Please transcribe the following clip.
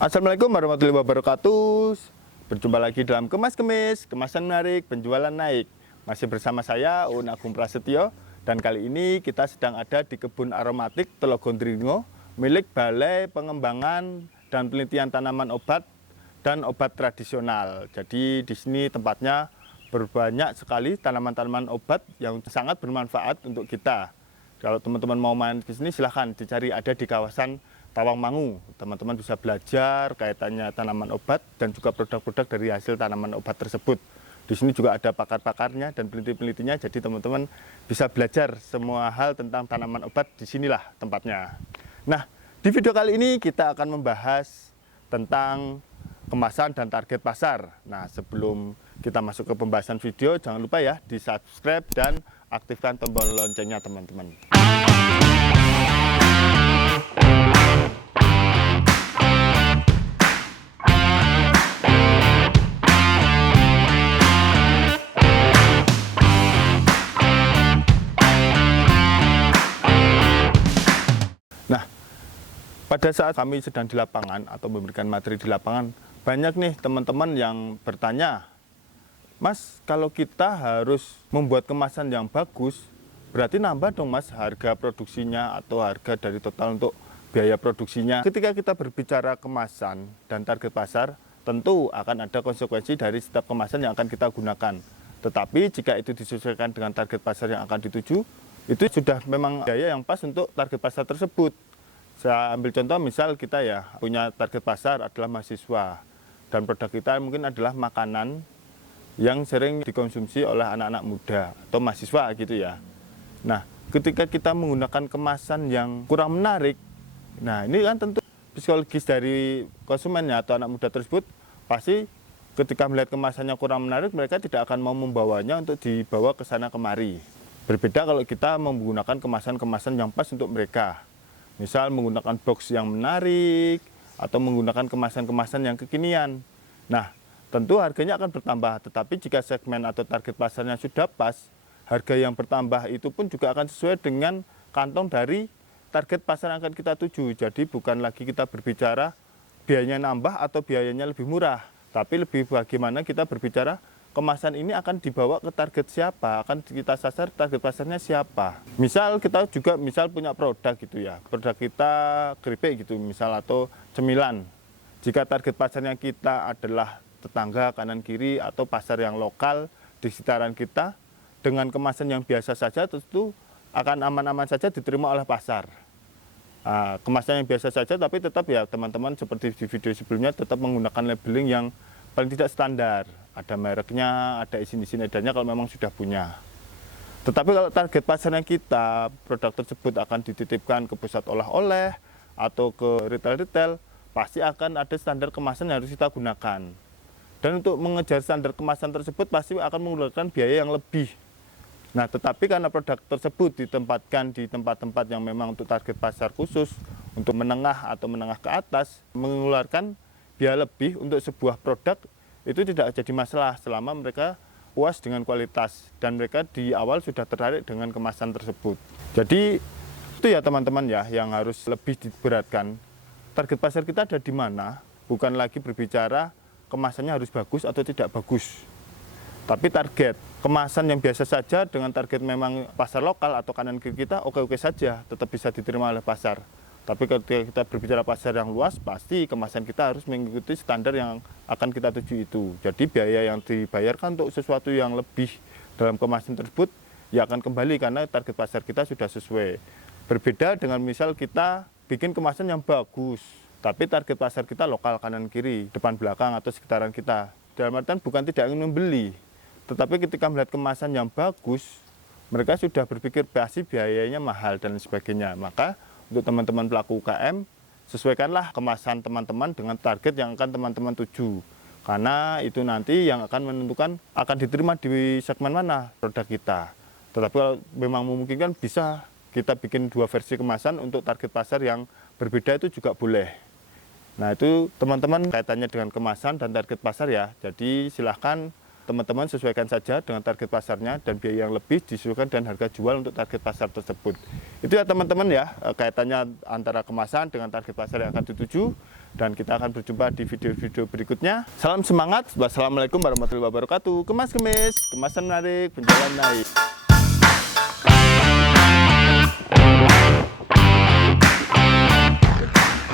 Assalamualaikum warahmatullahi wabarakatuh. Berjumpa lagi dalam Kemas Kemis, kemasan menarik, penjualan naik. Masih bersama saya, Un Agung Prasetyo. Dan kali ini kita sedang ada di kebun aromatik Telogondringo, milik Balai Pengembangan dan Penelitian Tanaman Obat dan Obat Tradisional. Jadi di sini tempatnya berbanyak sekali tanaman-tanaman obat yang sangat bermanfaat untuk kita. Kalau teman-teman mau main ke sini silahkan dicari, ada di kawasan Tawangmangu. Teman-teman bisa belajar kaitannya tanaman obat dan juga produk-produk dari hasil tanaman obat tersebut. Di sini juga ada pakar-pakarnya dan peneliti-penelitinya, jadi teman-teman bisa belajar semua hal tentang tanaman obat. Di sinilah tempatnya. Nah, di video kali ini kita akan membahas tentang kemasan dan target pasar. Nah, sebelum kita masuk ke pembahasan video, jangan lupa ya di subscribe dan aktifkan tombol loncengnya teman-teman. Nah, pada saat kami sedang di lapangan atau memberikan materi di lapangan, banyak nih teman-teman yang bertanya, Mas, kalau kita harus membuat kemasan yang bagus, berarti nambah dong Mas harga produksinya atau harga dari total untuk biaya produksinya. Ketika kita berbicara kemasan dan target pasar, tentu akan ada konsekuensi dari setiap kemasan yang akan kita gunakan. Tetapi jika itu disesuaikan dengan target pasar yang akan dituju, itu sudah memang biaya yang pas untuk target pasar tersebut. Saya ambil contoh, misal kita ya punya target pasar adalah mahasiswa, dan produk kita mungkin adalah makanan yang sering dikonsumsi oleh anak-anak muda atau mahasiswa gitu ya. Nah, ketika kita menggunakan kemasan yang kurang menarik, nah ini kan tentu psikologis dari konsumennya atau anak muda tersebut, pasti ketika melihat kemasannya kurang menarik, mereka tidak akan mau membawanya untuk dibawa ke sana kemari. Berbeda kalau kita menggunakan kemasan-kemasan yang pas untuk mereka. Misal menggunakan box yang menarik atau menggunakan kemasan-kemasan yang kekinian. Nah, tentu harganya akan bertambah, tetapi jika segmen atau target pasarnya sudah pas, harga yang bertambah itu pun juga akan sesuai dengan kantong dari target pasar yang akan kita tuju. Jadi bukan lagi kita berbicara biayanya nambah atau biayanya lebih murah, tapi lebih bagaimana kita berbicara kemasan ini akan dibawa ke target siapa, akan kita sasar target pasarnya siapa. Misal kita juga punya produk gitu ya, produk kita keripik gitu misal atau cemilan. Jika target pasarnya kita adalah tetangga kanan kiri atau pasar yang lokal di sekitaran kita, dengan kemasan yang biasa saja tentu akan aman-aman saja diterima oleh pasar. Kemasan yang biasa saja, tapi tetap ya teman-teman seperti di video sebelumnya tetap menggunakan labeling yang paling tidak standar. Ada mereknya, ada izin-izin edarnya kalau memang sudah punya. Tetapi kalau target pasarnya kita, produk tersebut akan dititipkan ke pusat oleh-oleh atau ke retail-retail, pasti akan ada standar kemasan yang harus kita gunakan. Dan untuk mengejar standar kemasan tersebut pasti akan menggunakan biaya yang lebih. Nah, tetapi karena produk tersebut ditempatkan di tempat-tempat yang memang untuk target pasar khusus, untuk menengah atau menengah ke atas, mengeluarkan biaya lebih untuk sebuah produk, itu tidak jadi masalah selama mereka puas dengan kualitas dan mereka di awal sudah tertarik dengan kemasan tersebut. Jadi itu ya teman-teman ya yang harus lebih diberatkan. Target pasar kita ada di mana, bukan lagi berbicara kemasannya harus bagus atau tidak bagus. Tapi target kemasan yang biasa saja dengan target memang pasar lokal atau kanan kiri kita oke-oke saja, tetap bisa diterima oleh pasar. Tapi ketika kita berbicara pasar yang luas, pasti kemasan kita harus mengikuti standar yang akan kita tuju itu. Jadi biaya yang dibayarkan untuk sesuatu yang lebih dalam kemasan tersebut, ya akan kembali karena target pasar kita sudah sesuai. Berbeda dengan misal kita bikin kemasan yang bagus, tapi target pasar kita lokal kanan kiri, depan belakang atau sekitaran kita. Dalam artian bukan tidak ingin membeli, tetapi ketika melihat kemasan yang bagus, mereka sudah berpikir pasti biayanya mahal dan sebagainya. Maka untuk teman-teman pelaku UKM, sesuaikanlah kemasan teman-teman dengan target yang akan teman-teman tuju. Karena itu nanti yang akan menentukan akan diterima di segmen mana produk kita. Tetapi kalau memang memungkinkan bisa kita bikin dua versi kemasan untuk target pasar yang berbeda itu juga boleh. Nah itu teman-teman kaitannya dengan kemasan dan target pasar ya. Jadi silahkan teman-teman sesuaikan saja dengan target pasarnya dan biaya yang lebih disesuaikan dan harga jual untuk target pasar tersebut. Itu ya teman-teman ya, kaitannya antara kemasan dengan target pasar yang akan dituju, dan kita akan berjumpa di video-video berikutnya. Salam semangat, wassalamualaikum warahmatullahi wabarakatuh. Kemas kemis, kemasan menarik, penjualan naik.